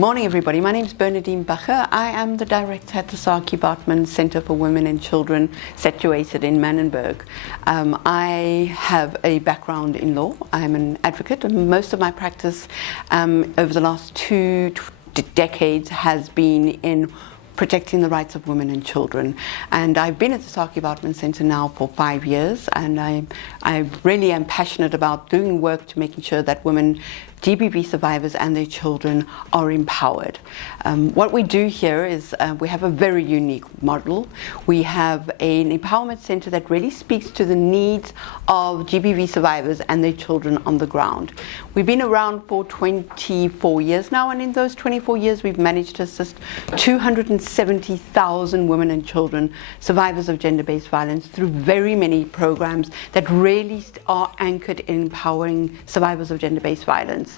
Morning everybody, my name is Bernadine Bachar. I am the director at the Saartjie Baartman Centre for Women and Children situated in Manenberg. I have a background in law. I'm an advocate and most of my practice over the last two decades has been in protecting the rights of women and children. And I've been at the Saartjie Baartman Centre now for 5 years, and I really am passionate about doing work to making sure that women, GBV survivors and their children are empowered. What we do here is we have a very unique model. We have an empowerment centre that really speaks to the needs of GBV survivors and their children on the ground. We've been around for 24 years now, and in those 24 years we've managed to assist 270,000 women and children, survivors of gender-based violence, through very many programs that really are anchored in empowering survivors of gender-based violence.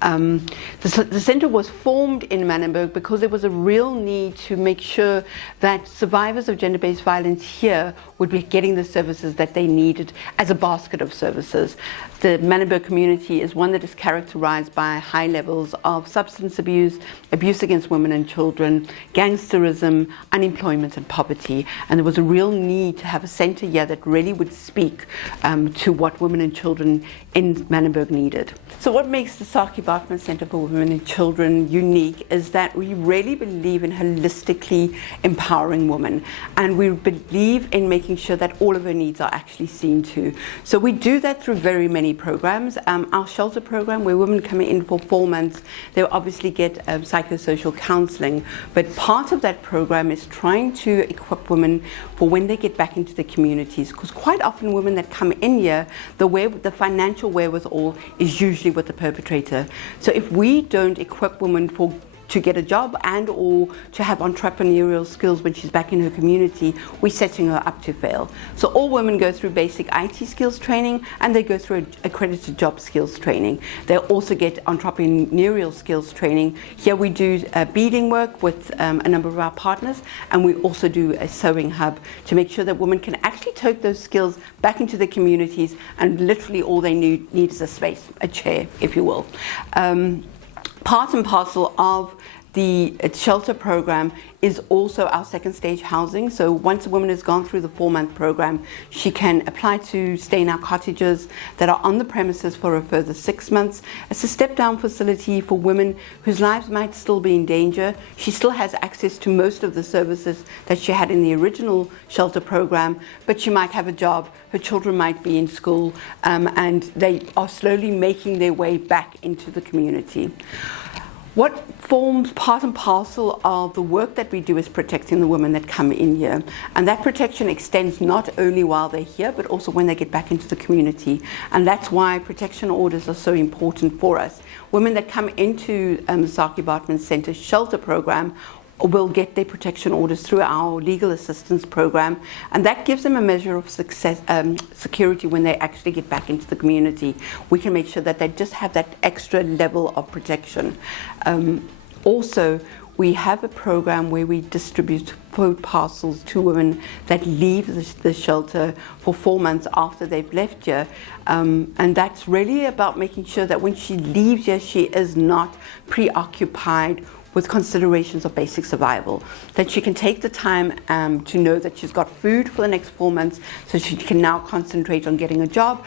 The centre was formed in Manenburg because there was a real need to make sure that survivors of gender-based violence here would be getting the services that they needed as a basket of services. The Manenberg community is one that is characterized by high levels of substance abuse, abuse against women and children, gangsterism, unemployment and poverty. And there was a real need to have a centre here that really would speak to what women and children in Manenberg needed. So what makes the Saartjie Baartman Centre for Women and Children unique is that we really believe in holistically empowering women, and we believe in making sure that all of her needs are actually seen to. So we do that through very many programs. Our shelter program, where women come in for 4 months, they obviously get psychosocial counselling, but part of that program is trying to equip women for when they get back into the communities, because quite often women that come in here, the financial wherewithal is usually with the perpetrator. So if we don't equip women to get a job and or to have entrepreneurial skills when she's back in her community, we're setting her up to fail. So all women go through basic IT skills training, and they go through accredited job skills training. They also get entrepreneurial skills training. Here we do beading work with a number of our partners, and we also do a sewing hub to make sure that women can actually take those skills back into the communities, and literally all they need is a space, a chair, if you will. Part and parcel of the shelter program is also our second stage housing. So once a woman has gone through the 4-month program, she can apply to stay in our cottages that are on the premises for a further 6 months. It's a step-down facility for women whose lives might still be in danger. She still has access to most of the services that she had in the original shelter program, but she might have a job, her children might be in school, and they are slowly making their way back into the community. What forms part and parcel of the work that we do is protecting the women that come in here. And that protection extends not only while they're here, but also when they get back into the community. And that's why protection orders are so important for us. Women that come into the Saartjie Baartman Centre shelter program will get their protection orders through our legal assistance program, and that gives them a measure of security when they actually get back into the community. We can make sure that they just have that extra level of protection. Also, we have a program where we distribute food parcels to women that leave the shelter for 4 months after they've left here. And that's really about making sure that when she leaves here, she is not preoccupied with considerations of basic survival, that she can take the time to know that she's got food for the next 4 months, so she can now concentrate on getting a job,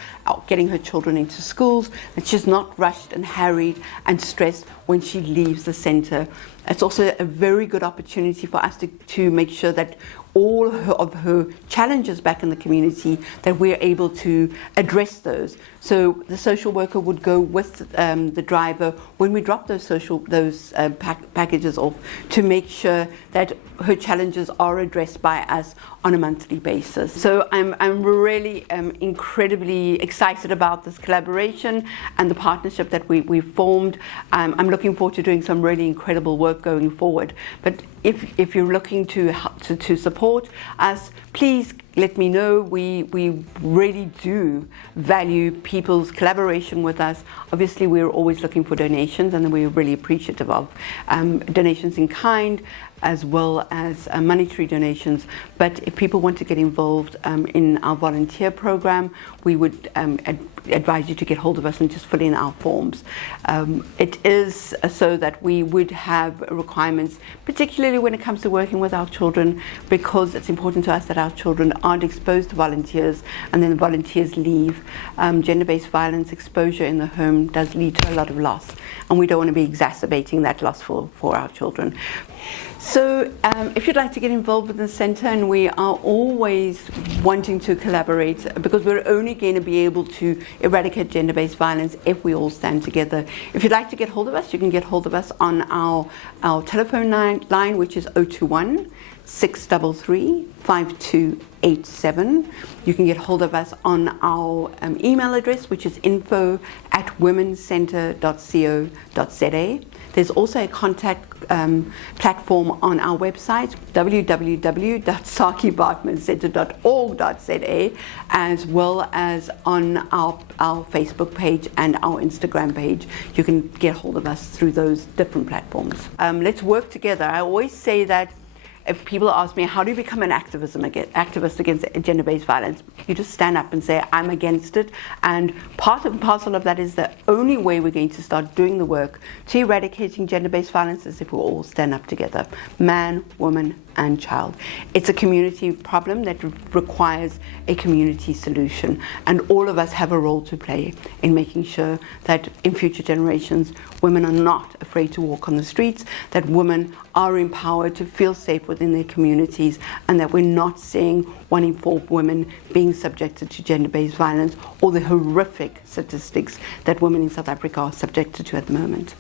getting her children into schools, that she's not rushed and harried and stressed when she leaves the centre. It's also a very good opportunity for us to make sure that all of her challenges back in the community, that we're able to address those. So the social worker would go with the driver when we drop those packages off, to make sure that her challenges are addressed by us on a monthly basis. So I'm really incredibly excited about this collaboration and the partnership that we've formed. I'm looking forward to doing some really incredible work going forward. But if you're looking to support us, please let me know. We really do value people's collaboration with us. Obviously, we're always looking for donations, and we're really appreciative of donations in kind as well as monetary donations. But if people want to get involved in our volunteer program, we would advise you to get hold of us and just fill in our forms. It is so that we would have requirements, particularly when it comes to working with our children, because it's important to us that our children aren't exposed to volunteers and then the volunteers leave. Gender-based violence exposure in the home does lead to a lot of loss, and we don't want to be exacerbating that loss for our children. So if you'd like to get involved with the centre, and we are always wanting to collaborate, because we're only going to be able to eradicate gender-based violence if we all stand together. If you'd like to get hold of us, you can get hold of us on our telephone line, which is 021 633 5287. You can get hold of us on our email address, which is info@womencentre.co.za. There's also a contact platform on our website, www.saartjiebaartmancentre.org.za, as well as on our Facebook page and our Instagram page. You can get hold of us through those different platforms. Let's work together. I always say that if people ask me, how do you become an activist against gender-based violence? You just stand up and say, I'm against it. And part and parcel of that is the only way we're going to start doing the work to eradicating gender-based violence is if we all stand up together, man, woman, and child. It's a community problem that requires a community solution. And all of us have a role to play in making sure that in future generations, women are not afraid to walk on the streets, that women are empowered to feel safe within their communities, and that we're not seeing 1 in 4 women being subjected to gender-based violence, or the horrific statistics that women in South Africa are subjected to at the moment.